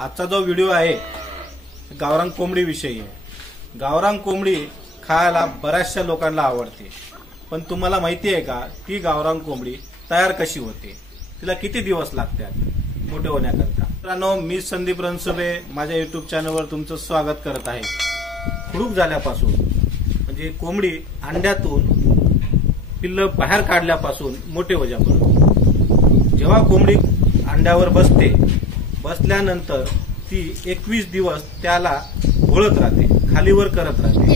आजचा जो व्हिडिओ आहे गावरान कोंबडी विषयी आहे। गावरान कोंबडी खायला बऱ्याचशा लोकांना आवडते, पण तुम्हाला माहिती आहे का ती गावरान कोंबडी तयार कशी होते, तिला किती दिवस लागतात मोठे होण्याकरता। मित्रांनो, मी संदीप रणसबे माझ्या युट्यूब चॅनलवर तुमचं स्वागत करत आहे। खुडूक झाल्यापासून म्हणजे कोंबडी अंड्यातून पिल्ल बाहेर काढल्यापासून मोठे होण्यापर्यंत जेव्हा कोंबडी अंड्यावर बसल्यानंतर ती 21 दिवस त्याला घोळत राहते, खालीवर करत राहते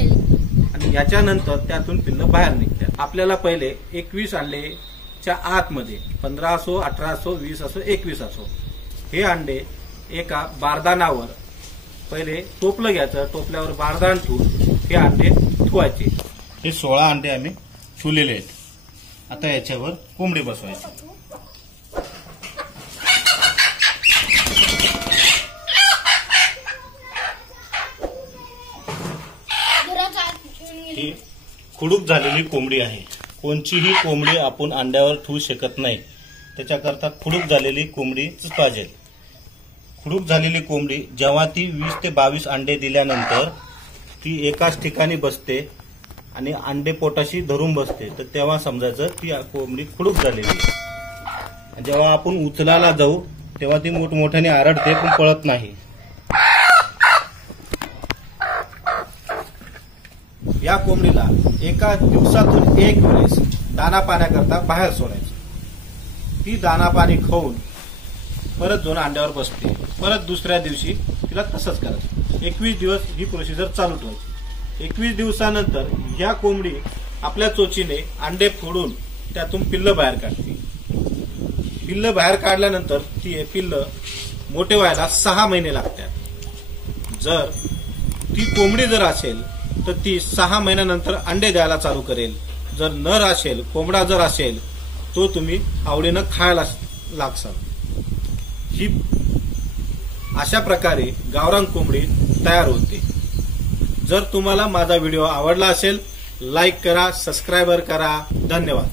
आणि याच्यानंतर त्यातून पिल्ल बाहेर निघतात। आपल्याला पहिले 21 अंड्याच्या आतमध्ये 15 असो, 18 असो, 20 असो, 21 असो हे अंडे एका बारदानावर पहिले टोपलं घ्यायचं, टोपल्यावर बारदान ठेवून हे अंडे ठेवायचे। हे 16 अंडे आम्ही ठेवलेले आहेत। आता याच्यावर कोंबडी बसवायची। ही खुडूक झालेली कोंबडी आहे। कोणतीही कोंबडी आपण अंड्यावर ठेवू शकत नाही, त्याच्याकरता खुडूक झालेली कोंबडीच पाहिजे। खुडूक झालेली कोंबडी जेव्हा ती 20 ते 22 अंडे दिल्यानंतर ती एकाच ठिकाणी बसते आणि अंडे पोटाशी धरून बसते, तर तेव्हा समजायचं ती कोंबडी खुडूक झालेली आहे। जेव्हा आपण उचलायला जाऊ तेव्हा ती मोठमोठ्याने आरडते पण पळत नाही। या कोंबडीला एका दिवसातून एक वेळेस दाना पाण्याकरता बाहेर सोडायचं। ती दाना पाणी खाऊन परत दोन अंड्यावर बसते, परत दुसऱ्या दिवशी तिला तसंच करायचं। 21 दिवस ही प्रोसिजर चालू ठेवायची। 21 दिवसानंतर या कोंबडी आपल्या चोचीने अंडे फोडून त्यातून पिल्ल बाहेर काढते। पिल्ल बाहेर काढल्यानंतर ती पिल्ल मोठे व्हायला 6 महिने लागतात। जर ती कोंबडी जर असेल तर ती 6 महिन्यानंतर अंडे द्यायला चालू करेल। जर नर असेल, कोंबडा जर असेल तो तुम्ही आवडीनं खायला लागसाल। ही अशा प्रकारे गावरान कोंबडी तयार होते। जर तुम्हाला माझा व्हिडिओ आवडला असेल लाईक करा, सबस्क्राईब करा। धन्यवाद।